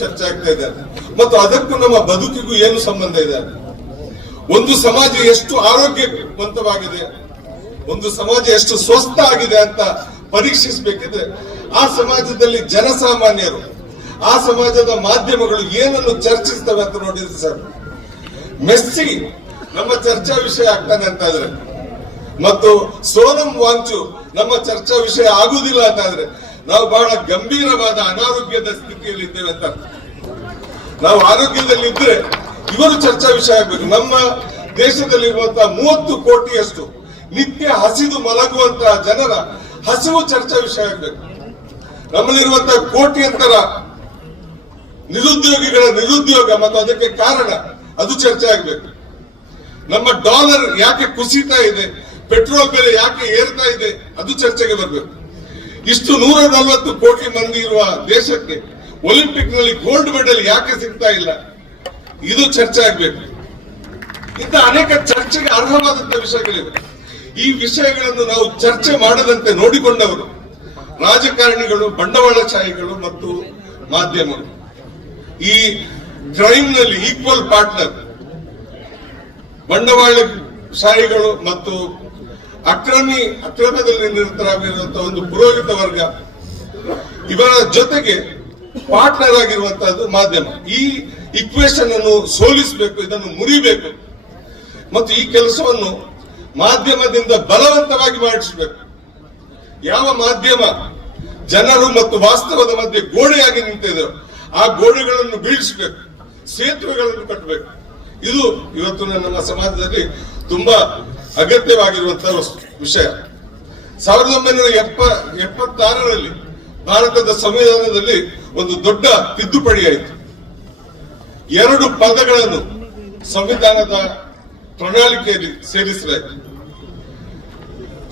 ಚರ್ಚೆ ಆಗ್ತಾ ಇದೆ? ಮತ್ತು ಅದಕ್ಕೂ ನಮ್ಮ ಬದುಕಿಗೂ ಏನು ಸಂಬಂಧ ಇದೆ? ಒಂದು ಸಮಾಜ ಎಷ್ಟು ಆರೋಗ್ಯವಂತವಾಗಿದೆ? ಒಂದು ಸಮಾಜ ಎಷ್ಟು ಸ್ವಸ್ಥ ಆಗಿದೆ ಅಂತ ಪರೀಕ್ಷಿಸಬೇಕಿದ್ರೆ ಆ ಸಮಾಜದಲ್ಲಿ ಜನಸಾಮಾನ್ಯರು, ಆ ಸಮಾಜದ ಮಾಧ್ಯಮಗಳು ಏನನ್ನು ಚರ್ಚಿಸ್ತವೆ ಅಂತ ನೋಡಿದ್ರೆ ಸರ್? ಮೆಸ್ಸಿ ನಮ್ಮ ಚರ್ಚಾ ವಿಷಯ ಆಗ್ತಾನೆ ಅಂತ ಆದ್ರೆ ಮತ್ತು ಸೋನಂ ವಾಂಚು ನಮ್ಮ ಚರ್ಚಾ ವಿಷಯ ಆಗುವುದಿಲ್ಲ ಅಂತ ಆದ್ರೆ ನಾವು ಬಹಳ ಗಂಭೀರವಾದ ಅನಾರೋಗ್ಯದ ಸ್ಥಿತಿಯಲ್ಲಿ ಇದ್ದೇವೆ ಅಂತ. ನಾವು ಆರೋಗ್ಯದಲ್ಲಿ ಇದ್ರೆ ಇವರು ಚರ್ಚಾ ವಿಷಯ ಆಗ್ಬೇಕು. ನಮ್ಮ ದೇಶದಲ್ಲಿರುವಂತಹ ಮೂವತ್ತು ಕೋಟಿಯಷ್ಟು ನಿತ್ಯ ಹಸಿದು ಮಲಗುವಂತಹ ಜನರ ಹಸಿವು ಚರ್ಚಾ ವಿಷಯ ಆಗ್ಬೇಕು. ನಮ್ಮಲ್ಲಿರುವಂತಹ ಕೋಟಿಯಂತರ ನಿರುದ್ಯೋಗಿಗಳ ನಿರುದ್ಯೋಗ ಮತ್ತು ಅದಕ್ಕೆ ಕಾರಣ ಅದು ಚರ್ಚೆ ಆಗ್ಬೇಕು. ನಮ್ಮ ಡಾಲರ್ ಯಾಕೆ ಕುಸಿತಾ ಇದೆ, ಪೆಟ್ರೋಲ್ ಬೆಲೆ ಯಾಕೆ ಏರ್ತಾ ಇದೆ, ಅದು ಚರ್ಚೆಗೆ ಬರಬೇಕು. ಇಷ್ಟು ನೂರ ನಲವತ್ತು ಕೋಟಿ ಮಂದಿ ಇರುವ ದೇಶಕ್ಕೆ ಒಲಿಂಪಿಕ್ನಲ್ಲಿ ಗೋಲ್ಡ್ ಮೆಡಲ್ ಯಾಕೆ ಸಿಗ್ತಾ ಇಲ್ಲ? ಇದು ಚರ್ಚೆ ಆಗ್ಬೇಕು. ಇಂಥ ಅನೇಕ ಚರ್ಚೆಗೆ ಅರ್ಹವಾದಂತ ವಿಷಯಗಳಿವೆ. ಈ ವಿಷಯಗಳನ್ನು ನಾವು ಚರ್ಚೆ ಮಾಡದಂತೆ ನೋಡಿಕೊಂಡವರು ರಾಜಕಾರಣಿಗಳು, ಬಂಡವಾಳಶಾಹಿಗಳು ಮತ್ತು ಮಾಧ್ಯಮಗಳು ಈ ಕ್ರೈಮ್ನಲ್ಲಿ ಈಕ್ವಲ್ ಪಾರ್ಟ್ನರ್ ಬಂಡವಾಳಶಾಹಿಗಳು ಮತ್ತು ಅಕ್ರಮಿ ಅಕ್ರಮದಲ್ಲಿ ನಿರತರಾಗಿರುವಂತಹ ಒಂದು ಪುರೋಹಿತ ವರ್ಗ, ಇವರ ಜೊತೆಗೆ ಪಾರ್ಟ್ನರ್ ಆಗಿರುವಂತಹದ್ದು ಮಾಧ್ಯಮ. ಈ ಇಕ್ವೇಶನ್ ಅನ್ನು ಸೋಲಿಸಬೇಕು, ಇದನ್ನು ಮುರಿಬೇಕು. ಮತ್ತು ಈ ಕೆಲಸವನ್ನು ಮಾಧ್ಯಮದಿಂದ ಬಲವಂತವಾಗಿ ಮಾಡಿಸಬೇಕು. ಯಾವ ಮಾಧ್ಯಮ ಜನರು ಮತ್ತು ವಾಸ್ತವದ ಮಧ್ಯೆ ಗೋಡೆಯಾಗಿ ನಿಂತಿದ್ರು, ಆ ಗೋಡೆಗಳನ್ನು ಬೀಳಿಸಬೇಕು, ಸೇತುವೆಗಳನ್ನು ಕಟ್ಟಬೇಕು. ಇದು ಇವತ್ತು ನಮ್ಮ ಸಮಾಜದಲ್ಲಿ ತುಂಬಾ ಅಗತ್ಯವಾಗಿರುವಂತಹ ವಿಷಯ. ಸಾವಿರದ ಒಂಬೈನೂರ ಎಪ್ಪ ಎಪ್ಪತ್ತಾರರಲ್ಲಿ ಭಾರತದ ಸಂವಿಧಾನದಲ್ಲಿ ಒಂದು ದೊಡ್ಡ ತಿದ್ದುಪಡಿ ಆಯಿತು. ಎರಡು ಪದಗಳನ್ನು ಸಂವಿಧಾನದ ಪ್ರಣಾಳಿಕೆಯಲ್ಲಿ ಸೇರಿಸಲಾಯಿತು.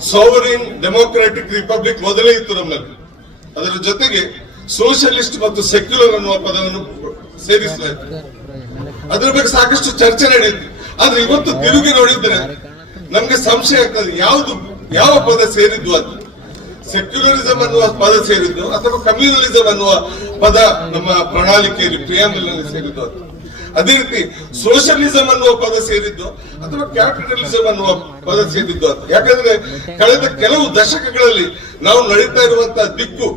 ಸೋವರಿನ್ ಡೆಮೋಕ್ರಾಟಿಕ್ ರಿಪಬ್ಲಿಕ್ ಮೊದಲೇ ಇತ್ತು ನಮ್ಮಲ್ಲಿ. ಅದರ ಜೊತೆಗೆ ಸೋಷಿಯಲಿಸ್ಟ್ ಮತ್ತು ಸೆಕ್ಯುಲರ್ ಅನ್ನುವ ಪದವನ್ನು ಸೇರಿಸಲಾಯಿತು. ಅದರ ಬಗ್ಗೆ ಸಾಕಷ್ಟು ಚರ್ಚೆ ನಡೆಯಿತು. ಆದ್ರೆ ಇವತ್ತು ತಿರುಗಿ ನೋಡಿದ್ರೆ ನಮ್ಗೆ ಸಂಶಯ ಆಗ್ತದೆ. ಯಾವುದು, ಯಾವ ಪದ ಸೇರಿದ್ದು ಅದು? ಸೆಕ್ಯುಲರಿಸಂ ಅನ್ನುವ ಪದ ಸೇರಿದ್ದು ಅಥವಾ ಕಮ್ಯುನಲಿಸಂ ಅನ್ನುವ ಪದ ನಮ್ಮ ಪ್ರಣಾಳಿಕೆಯಲ್ಲಿ ಪ್ರಿಯಾಂಬಲ್ನಲ್ಲಿ ಸೇರಿದ್ದು ಅದು? ಅದೇ ರೀತಿ ಸೋಷಿಯಲಿಸಂ ಅನ್ನುವ ಪದ ಸೇರಿದ್ದು ಅಥವಾ ಕ್ಯಾಪಿಟಲಿಸಂ ಅನ್ನುವ ಪದ ಸೇರಿದ್ದು ಅದು? ಯಾಕಂದ್ರೆ ಕಳೆದ ಕೆಲವು ದಶಕಗಳಲ್ಲಿ ನಾವು ನಡೀತಾ ಇರುವಂತಹ ದಿಕ್ಕು,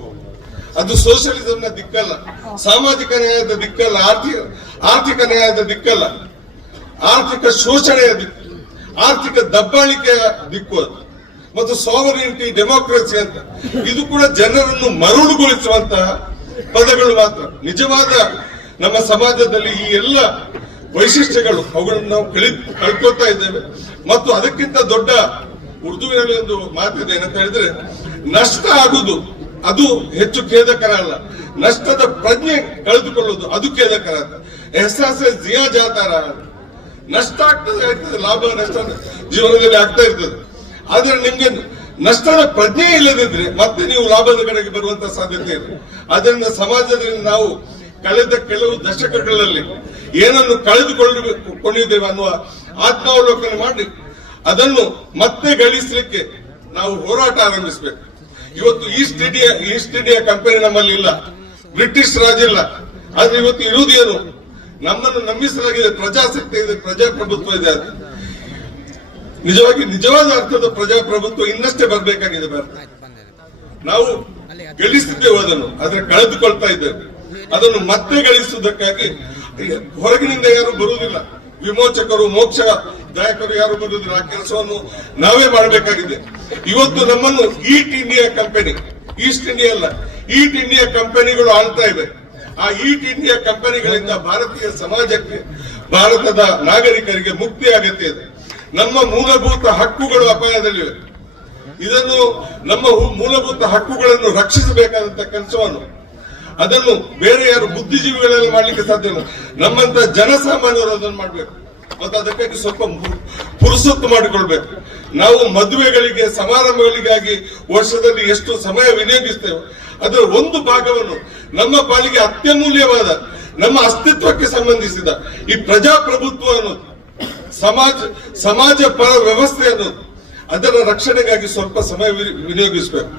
ಅದು ಸೋಷಿಯಲಿಸಂನ ದಿಕ್ಕಲ್ಲ. ಸಾಮಾಜಿಕ ನ್ಯಾಯದ ದಿಕ್ಕಲ್ಲ ಆರ್ಥಿಕ ಆರ್ಥಿಕ ನ್ಯಾಯದ ದಿಕ್ಕಲ್ಲ. ಆರ್ಥಿಕ ಶೋಷಣೆಯ ದಿಕ್ಕು. ಆರ್ಥಿಕ ದಬ್ಬಾಳಿಕೆಯ ದಿಕ್ಕು ಅದು. ಮತ್ತು ಸಾವರಿನಿಟಿ ಡೆಮೋಕ್ರಸಿ ಅಂತ. ಇದು ಕೂಡ ಜನರನ್ನು ಮರುಳುಗೊಳಿಸುವಂತಹ ಪದಗಳು ಮಾತ್ರ. ನಿಜವಾದ ನಮ್ಮ ಸಮಾಜದಲ್ಲಿ ಈ ಎಲ್ಲ ವೈಶಿಷ್ಟ್ಯಗಳು, ಅವುಗಳನ್ನು ನಾವು ಕಳಿ ಕಳ್ಕೊತಾ ಇದ್ದೇವೆ. ಮತ್ತು ಅದಕ್ಕಿಂತ ದೊಡ್ಡ ಉರ್ದುವಿನಲ್ಲಿ ಒಂದು ಮಾತಿದೆ ಏನಂತ ಹೇಳಿದ್ರೆ, ನಷ್ಟ ಆಗುದು, ಅದು ಹೆಚ್ಚು ಖೇದಕರ ಅಲ್ಲ. ನಷ್ಟದ ಪ್ರಜ್ಞೆ ಕಳೆದುಕೊಳ್ಳುವುದು ಅದು ಖೇದಕರ ಅಂತ. ಎಹಸಾಸೆ ಜಿಯಾ ಜಾತಾರ ನಷ್ಟ ಆಗ್ತದೆ ಆಗ್ತದೆ, ಲಾಭ ನಷ್ಟ ಜೀವನದಲ್ಲಿ ಆಗ್ತಾ ಇರ್ತದೆ. ಆದ್ರೆ ನಿಮ್ಗೆ ನಷ್ಟದ ಪ್ರಜ್ಞೆ ಇಲ್ಲದಿದ್ರೆ ಮತ್ತೆ ನೀವು ಲಾಭದ ಕಡೆಗೆ ಬರುವಂತ ಸಾಧ್ಯತೆ ಇದೆ. ಅದರಿಂದ ಸಮಾಜದಲ್ಲಿ ನಾವು ಕಳೆದ ಕೆಲವು ದಶಕಗಳಲ್ಲಿ ಏನನ್ನು ಕಳೆದುಕೊಳ್ಳಬೇಕು ಕೊಂಡಿದ್ದೇವೆ ಅನ್ನುವ ಆತ್ಮಾವಲೋಕನ ಮಾಡಿ, ಅದನ್ನು ಮತ್ತೆ ಗಳಿಸಲಿಕ್ಕೆ ನಾವು ಹೋರಾಟ ಆರಂಭಿಸಬೇಕು. ಇವತ್ತು east India east India company ನಮ್ಮಲ್ಲಿ ಇಲ್ಲ, ಬ್ರಿಟಿಷ್ ರಾಜ ಇಲ್ಲ. ಆದ್ರೆ ಇವತ್ತು ಇರುವುದೇನು ನಮ್ಮನ್ನು ನಂಬಿಸಲಾಗಿದೆ ಪ್ರಜಾಸತ್ತೆ ಇದೆ, ಪ್ರಜಾಪ್ರಭುತ್ವ ಇದೆ ನಿಜವಾಗಿ ನಿಜವಾದ ಅರ್ಥದ ಪ್ರಜಾಪ್ರಭುತ್ವ ಇನ್ನಷ್ಟೇ ಬರಬೇಕಾಗಿದೆ ಭಾರತ. ನಾವು ಗಳಿಸಿದ್ದೇವೆ ಅದನ್ನು ಆದ್ರೆ ಕಳೆದುಕೊಳ್ತಾ ಇದ್ದೇವೆ. ಅದನ್ನು ಮತ್ತೆ ಗಳಿಸುವುದಕ್ಕಾಗಿ ಹೊರಗಿನಿಂದ ಯಾರು ಬರುವುದಿಲ್ಲ. ವಿಮೋಚಕರು ಮೋಕ್ಷ ದಾಯಕರು ಯಾರು ಬರುವುದಿಲ್ಲ. ಆ ಕೆಲಸವನ್ನು ನಾವೇ ಮಾಡಬೇಕಾಗಿದೆ. ಇವತ್ತು ನಮ್ಮನ್ನು eat India company, east India ಅಲ್ಲ ಈಟ್ ಇಂಡಿಯಾ ಕಂಪನಿಗಳು ಆಳ್ತಾ ಇವೆ. ಆ ಈಟ್ ಇಂಡಿಯಾ ಕಂಪನಿಗಳಿಂದ ಭಾರತೀಯ ಸಮಾಜಕ್ಕೆ, ಭಾರತದ ನಾಗರಿಕರಿಗೆ ಮುಕ್ತಿ ಅಗತ್ಯ ಇದೆ. ನಮ್ಮ ಮೂಲಭೂತ ಹಕ್ಕುಗಳು ಅಪಾಯದಲ್ಲಿವೆ. ಇದನ್ನು ನಮ್ಮ ಮೂಲಭೂತ ಹಕ್ಕುಗಳನ್ನು ರಕ್ಷಿಸಬೇಕಾದಂತ ಕೆಲಸವನ್ನು, ಅದನ್ನು ಬೇರೆ ಯಾರು ಬುದ್ಧಿಜೀವಿಗಳೆಲ್ಲ ಮಾಡ್ಲಿಕ್ಕೆ ಸಾಧ್ಯ ನಮ್ಮಂತ ಜನಸಾಮಾನ್ಯರು ಅದನ್ನು ಮಾಡ್ಬೇಕು. ಮತ್ತು ಅದಕ್ಕಾಗಿ ಸ್ವಲ್ಪ ಪುರುಸೊತ್ತು ಮಾಡಿಕೊಳ್ಬೇಕು. ನಾವು ಮದುವೆಗಳಿಗೆ, ಸಮಾರಂಭಗಳಿಗಾಗಿ ವರ್ಷದಲ್ಲಿ ಎಷ್ಟು ಸಮಯ ವಿನಿಯೋಗಿಸ್ತೇವೆ ಅದರ ಒಂದು ಭಾಗವನ್ನು ನಮ್ಮ ಪಾಲಿಗೆ ಅತ್ಯಮೂಲ್ಯವಾದ, ನಮ್ಮ ಅಸ್ತಿತ್ವಕ್ಕೆ ಸಂಬಂಧಿಸಿದ ಈ ಪ್ರಜಾಪ್ರಭುತ್ವ ಅನ್ನೋದು ಸಮಾಜ ಸಮಾಜ ಪರ ವ್ಯವಸ್ಥೆ ಅನ್ನೋದು ಅದರ ರಕ್ಷಣೆಗಾಗಿ ಸ್ವಲ್ಪ ಸಮಯ ವಿನಿಯೋಗಿಸಬೇಕು.